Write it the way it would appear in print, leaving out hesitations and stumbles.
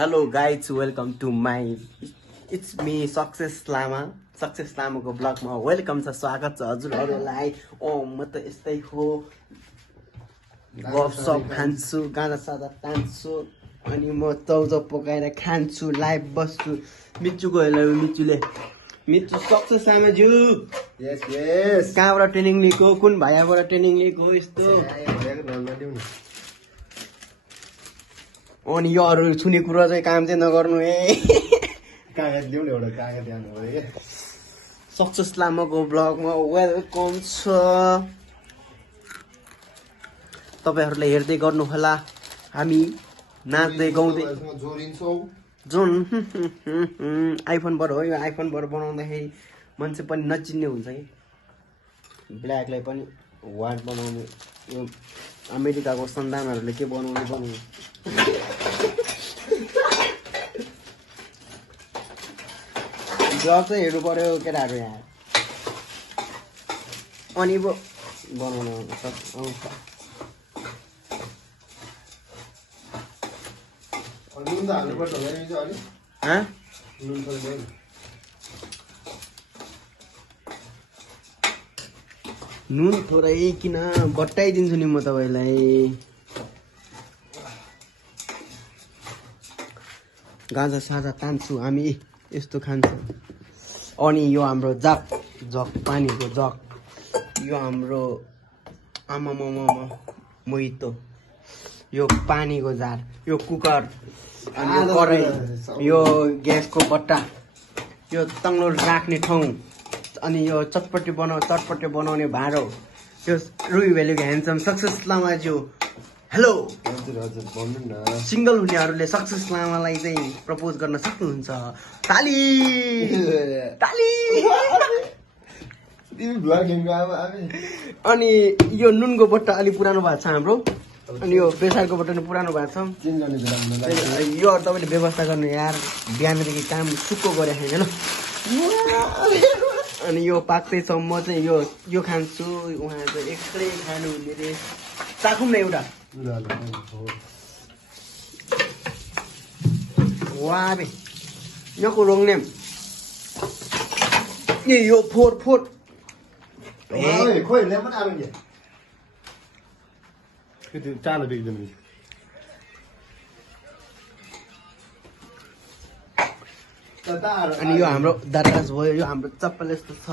Hello guys, welcome to my it's me Success Lama. Success Lama को blog में welcome छ स्वागत छ हजुरहरुलाई। म त यस्तै हो गफ सप खान्छु गाना सादा तान्छु अनि म चौजो पकाएर खान्छु लाइभ बस्छु। मिच्चुको हेलो मिच्चु सक्सेस लामा ज्यू यस कहाँबाट ट्रेनिङ लिएको कुन भाइयाबाट ट्रेनिङ लिएको यस्तो अनि यो अरु छुने कुरा चाहिँ काम चाहिँ नगर्नु है। कागज ल्याउन एउटा कागज ल्याउनु पर्यो के सक्सेस लामाको ब्लगमा वेलकम छ। तपाईहरुले हेर्दै गर्नु होला हामी नाच्दै गाउँदै जोरिन्छौ जुन आइफोनबाट हो। यो आइफोनबाट बनाउँदाखेरि मान्छे पनि नचिन्ने हुन्छ कि ब्ल्याकलाई पनि व्हाइट बनाउने। यो अमेरिकाको सन्तानहरुले के बनाउनु ब्लग चाहिँ हेर्नु पर्यो केटाहरु यहाँ। अनि पो बनाउनु सक्छ। नुन त हाल्नुपर्छ होला नि अलि नुन त ल्याउनु नुन थोरै किन बट्टाइदिन्छु नि म तपाईलाई। गाजा साजा तान्छु हामी यस्तो खान्छ। अनि यो हाम्रो जग पानीको जग यो हाम्रो आमामामा मोहितो यो पानीको जार यो कुकर अनि यो कराई यो ग्यासको बट्टा यो तङ्लो राख्ने ठाउँ अनि यो चटपटे बनाउने भाँडो यो रुई भ्यालीको ह्यान्डसम सक्सेस लामाज्यू हेलो। हजुर हजुर भन्नु न सिंगल हुनेहरूले सक्सेस लामालाई चाहिँ प्रपोज गर्न सक्नुहुन्छ। ताली ताली तिमी ब्लगिङको अब अनि यो नुनको बट्टा अलि पुरानो भएको छ हाम्रो। अनि यो प्रेसरको बट्टा नि पुरानो भएको छ। चेन्ज गर्ने बेला यो तपाईले व्यवस्था गर्नु यार बिहानदेखि काम सुक्को गरे हैन। अनि यो पाक्दै छ म चाहिँ यो खान्छु उहाँ चाहिँ एक्लै खानु हुने रे। चाखौँ न एउटा वाबे यहाँको रोङ नेम ए यो फोर खोइ लेमन आलु के त्यो चालो बेच्दैन अनि यो हाम्रो दादाज भयो। यो हाम्रो चप्पल यस्तो छ